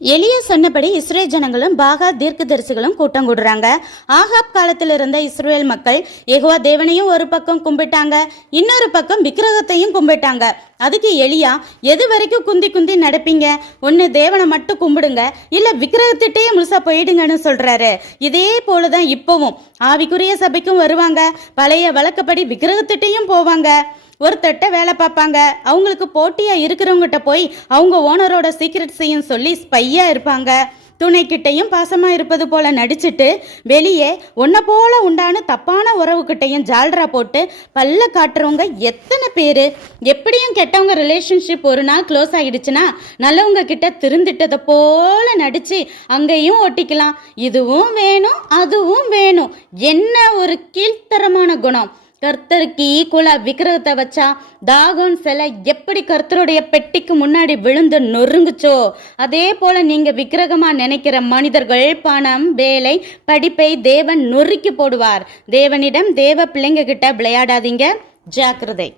எலியா சொன்னபடி இஸ்ரேல் ஜனங்களும் பாகா தீர்க்கதரிசிகளும் கூட்டம் கூடுறாங்க. ஆகாப் காலத்தில் இருந்த இஸ்ரேல் மக்கள் யெகோவா தேவனையும் ஒரு பக்கம் கும்பிட்டாங்க, இன்னொரு பக்கம் விக்கிரகத்தையும் கும்பிட்டாங்க. அதுக்கு எலியா, எது வரைக்கும் குந்தி குந்தி நடப்பீங்க? ஒன்று தேவனை மட்டும் கும்பிடுங்க, இல்லை விக்கிரகத்திட்டையே முழுசா போயிடுங்கன்னு சொல்றாரு. இதே போலதான் இப்பவும் ஆவிக்குரிய சபைக்கும் வருவாங்க, பழைய வழக்கப்படி விக்கிரகத்திட்டையும் போவாங்க. ஒருத்தட்ட வேலை பார்ப்பாங்க, அவங்களுக்கு போட்டியா இருக்கிறவங்ககிட்ட போய் அவங்க ஓனரோட சீக்ரெட்ஸையும் சொல்லி ஸ்பையா இருப்பாங்க. துணைக்கிட்டையும் பாசமா இருப்பது போல நடிச்சுட்டு வெளியே ஒன்ன போல உண்டான தப்பான உறவுகிட்டையும் ஜால்ரா போட்டு பல்ல காட்டுறவங்க எத்தனை பேரு? எப்படியும் கெட்டவங்க ரிலேஷன்ஷிப் ஒரு நாள் க்ளோஸ் ஆகிடுச்சுன்னா நல்லவங்க கிட்ட திருந்திட்டதை போல நடிச்சு அங்கேயும் ஒட்டிக்கலாம். இதுவும் வேணும் அதுவும் வேணும். என்ன ஒரு கீழ்த்தரமான குணம்! கர்த்தருக்கு ஈக்குவலா விக்கிரகத்தை வச்சா தாகோன் சிலை எப்படி கர்த்தருடைய பெட்டிக்கு முன்னாடி விழுந்து நொறுங்குச்சோ, அதே போல நீங்க விக்கிரகமா நினைக்கிற மனிதர்கள், பணம், வேலை, படிப்பை தேவன் நொறுக்கி போடுவார். தேவனிடம் தேவ பிள்ளைங்க கிட்ட விளையாடாதீங்க, ஜாக்கிரதை.